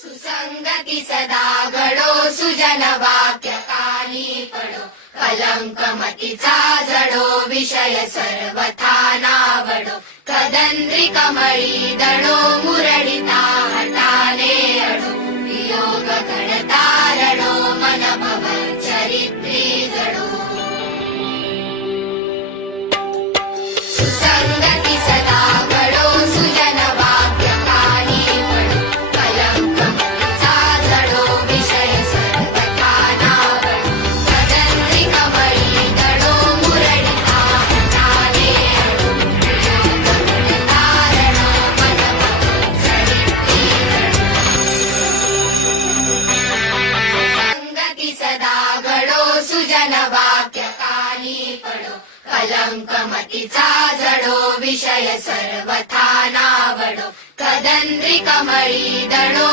सुसंगती सदा घडो सुजन वाक्य कानी पडो कलंकमतीचा जडो विषय सर्वथा नावडो कदंद्री कमळी दडो मुरडिता हटाने अडो वियोग घडतारडो मन भव चरित्री जडो सुसंगती सदा घडो सुजन वाक्य कानी पडो कलंकमतीचा जडो विषय सर्वथा नावडो कदंद्री कमळी दडो मुरडिता हटाने अडो वियोग घडतारडो मन भव चरित्री संगती सदा घडो सुजन वाक्य कानी पडो कलंकमतीचा जडो विषय सर्वथा नावडो कदंद्री कमळी दडो